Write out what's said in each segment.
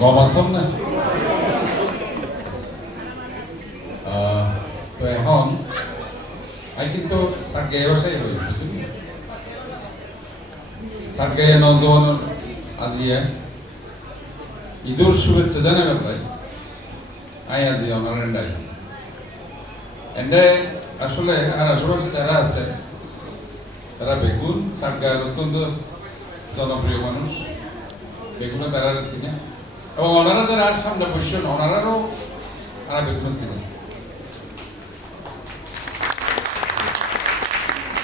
গম আসম না তো এখন আমি কিন্তু সার্গে বাসায় হই বুঝলি সার্গে নজওয়ান আজিয়া ঈদুর শুভেচ্ছা জানাবেন ভাই আই আজি অনারেন্ডাই এন্ডে আসলে আর আশেপাশে যারা আছে তারা বেগুন সার্গার অত্যন্ত জনপ্রিয় মানুষ বেগুনে তারা চিনে এবং ওনারা যারা আর সামনে বসছেন ওনারারও আর বেগুনে চিনে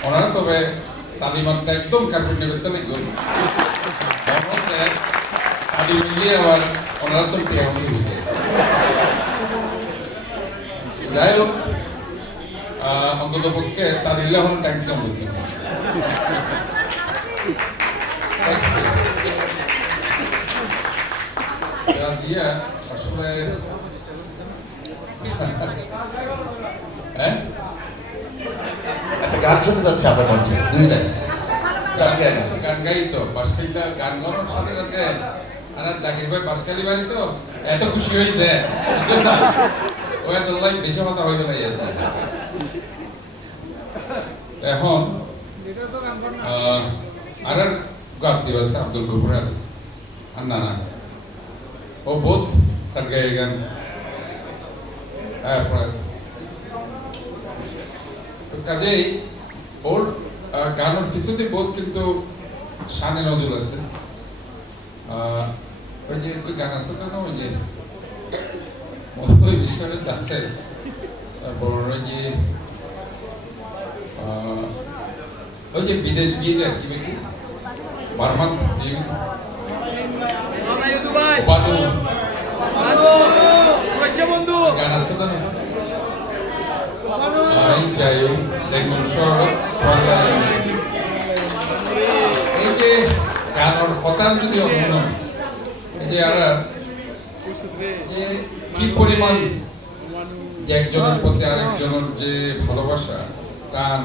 ওনারা তবে তালিমাত্রা একদম কার্পেট নেবে তাহলে করুন তালি মিলিয়ে আবার ওনারা তো পেয়ে যাই হোক অন্তত পক্ষে তালিলে এখন ট্যাক্স কম করতে জিয়া আসলে একটা গান শুনতে যাচ্ছে আপনার মঞ্চে 2 লাইন গান গাই তো বাসকালিলা গান গানোর সাথে সাথে আর জাকির ভাই বাসকালি বাড়ি তো এত খুশি হয়ে দেয় ও এত লাইক বেশি কথা হইতে পারি এখন আর গাতি আছে আব্দুল গফুর আলী আর না ও বহুত সার্গাই গান কাজেই ওর গানের পিছনে বহুত কিন্তু শানে নজর আছে ওই যে ওই গান আছে না ওই যে ওই বিষয়টা আছে তারপর ওই যে বিদেশ গিয়ে দেয় কি কি বার্মান গান আছে তো এই যে গানের কথা যদি অনুমান এই যে আর যে কি পরিমাণ যে একজনের প্রতি আরেকজনের যে ভালোবাসা টান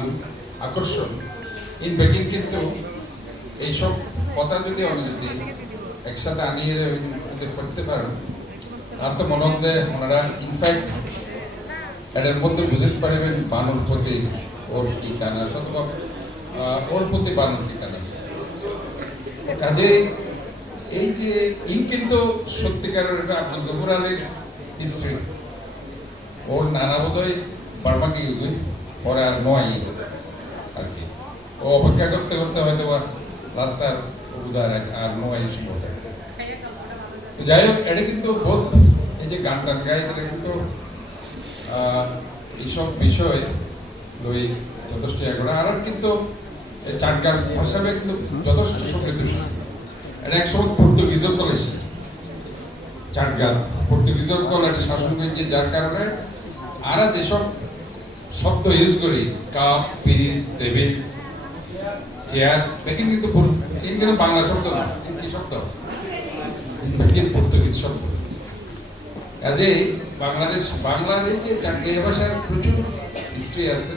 আকর্ষণ ইন বেকিং কিন্তু এইসব কথা যদি আমি যদি একসাথে আনিয়ে করতে পারেন আর তো মনে হতে ওনারা ইনফ্যাক্ট এটার মধ্যে বুঝতে পারবেন বানুর প্রতি ওর কি টান আছে অথবা ওর প্রতি বানুর কি টান আছে কাজে এই যে ইন কিন্তু সত্যিকারের এটা আব্দুল গফুর আলীর হিস্ট্রি ওর নানা বোধহয় বার্মাকে ইউজই পরে আর নয় আর কি ও অপেক্ষা করতে করতে হয়তো বা লাস্টার উদার আর নয় সম্ভবত তো যাই হোক এটা কিন্তু বোধ এই যে গান টান গাই এটা কিন্তু এইসব বিষয় লই যথেষ্ট এগুলো আর কিন্তু চারগার ভাষাবে কিন্তু যথেষ্ট সমৃদ্ধশালী এটা একসময় পর্তুগিজের কল এসে চারগার পর্তুগিজের কল একটা শাসন করেছে যার কারণে আর যেসব শব্দ ইউজ করি কাপ পিরিজ টেবিল চেয়ার দেখেন কিন্তু কিন্তু বাংলা শব্দ না কি শব্দ পর্তুগিজ শব্দ কাজেই বাংলাদেশ যে চারগাঁই ভাষার প্রচুর হিস্ট্রি আছে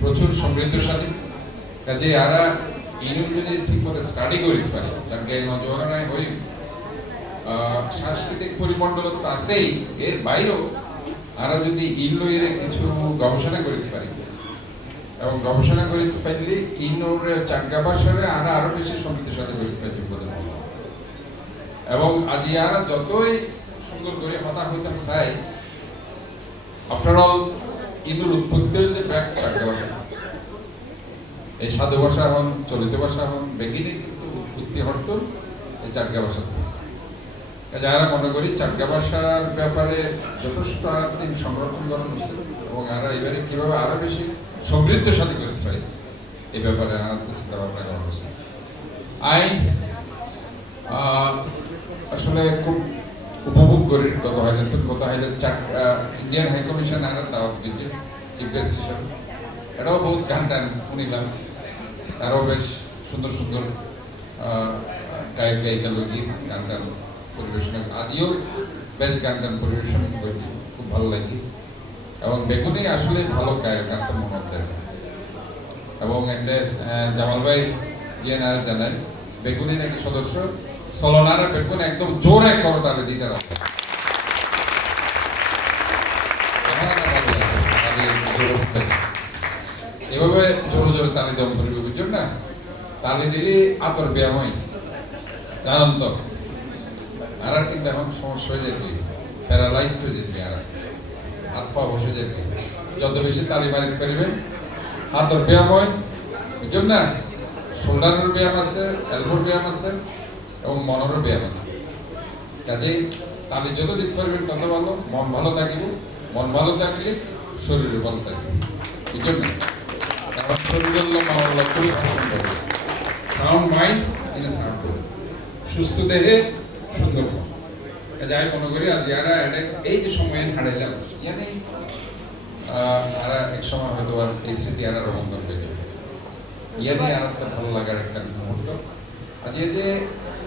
প্রচুর সমৃদ্ধশালী কাজেই আরা ইনুন যদি ঠিক করে স্টাডি করি পারে চারগাঁই নজওয়ানরাই হই সাংস্কৃতিক পরিমণ্ডল তো আছেই এর বাইরেও আরা যদি ইনলইয়ের কিছু গবেষণা করতে পারি এবং গবেষণা করতে পারলে ইনোর চারগা ভাষারে আরা আরো বেশি সমৃদ্ধশালী করতে পারি বলে এবং আজি আরা যতই সুন্দর করে কথা হইতাম চাই আফটার অল ইন্দুর উৎপত্তি যে ব্যাক চারগা ভাষা এই সাধু ভাষা হন চলিত ভাষা হন বেগিনে কিন্তু উৎপত্তি হতো এই চারগা ভাষা যারা মনে করি চারগা ভাষার ব্যাপারে যথেষ্ট আরাম সংরক্ষণ করা হচ্ছে এবং আরা এবারে কিভাবে আরো বেশি সমৃদ্ধশালী করতে পারি এই ব্যাপারে আনাতে চিন্তা ভাবনা করা হচ্ছে আসলে খুব উপভোগ করি কথা হইলে ইন্ডিয়ান হাই কমিশন আনার দাওয়াত দিচ্ছে চিফ গেস্ট হিসাবে এটাও বহুত গান টান শুনিলাম আরও বেশ সুন্দর সুন্দর গায়ক গায়িকা লোকই গান টান পরিবেশন আজিও বেশ গান টান পরিবেশন করি খুব ভালো লাগে এবং বেগুনি আসলে ভালো গায়ক গান তো মনে হতে এবং এদের জামাল ভাই যে না জানায় বেগুনি নাকি সদস্য সলনারে বেগুন একদম জোরে করতালে দিতে রাখে এভাবে জোরে জোরে তালি দেওয়া করবে বুঝছেন না তালি দিলে আতর ব্যায়াম হয় জানান তো আর কিন্তু এখন সমস্যা হয়ে যাবে প্যারালাইজ হয়ে যাবে আর হাত পা বসে যাবে যত বেশি তালি মারি ফেলবেন হাতর ব্যায়াম হয় বুঝছেন না শোল্ডারের ব্যায়াম আছে এলবোর ব্যায়াম আছে এবং মনেরও ব্যায়াম আছে কাজেই তালি যত দিক ফেলবেন তত ভালো মন ভালো থাকবে মন ভালো থাকলে শরীর ভালো থাকবে বুঝছেন না কারণ শরীরের মনগুলো খুবই পছন্দ করে sound mind in a sound body সুস্থ দেহে সুন্দর মন কাজে আমি মনে করি আজ যারা এই যে সময়ে হারাইলাম ইয়ানি আর এক সময় হয়তো আর এই স্মৃতি আর রোমন্থন হয়ে যাবে ইয়ানি আর একটা ভালো লাগার একটা মুহূর্ত আজ এই যে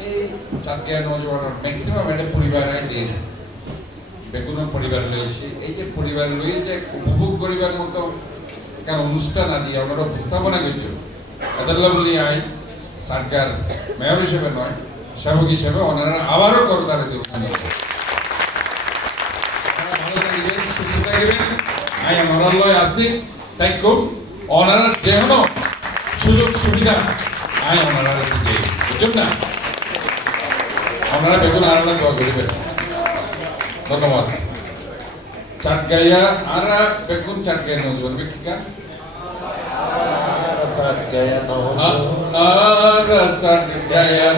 এই চাঁদকিয়া নজওয়ান ম্যাক্সিমাম এটা পরিবার এই বেগুনের পরিবার লইছি এই যে পরিবার লই যে উপভোগ করিবার মতো কারণ অনুষ্ঠান আজি আমরা উপস্থাপনা করছি এদের বলি আই সরকার মেয়র হিসেবে নয় সেবক হিসেবে ওনারা আবারও করতারে দেব ভালো থাকবেন সুস্থ থাকবেন আই আমার লয় আসি তাই কোন ওনারা যেন সুযোগ সুবিধা আই ওনারা দিতে বুঝছেন না আপনারা বেগুন আলাদা দোয়া করিবেন ধন্যবাদ চাটগাইয়া আর বেগুন চাটগাইয়া নজর বিকা Satgaya no আর চাটগাইয়া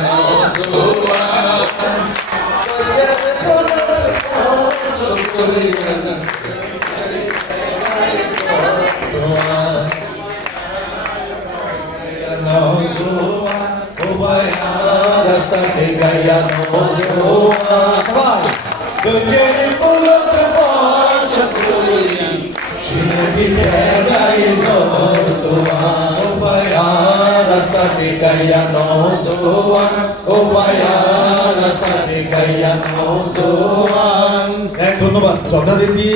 Satgaya nozuwa Dojeri kulot boshakuri Shinadi pegai zotuwa Ubayara Satgaya nozuwa Ubayara Satgaya nozuwa ধন্যবাদ জগদা দিদি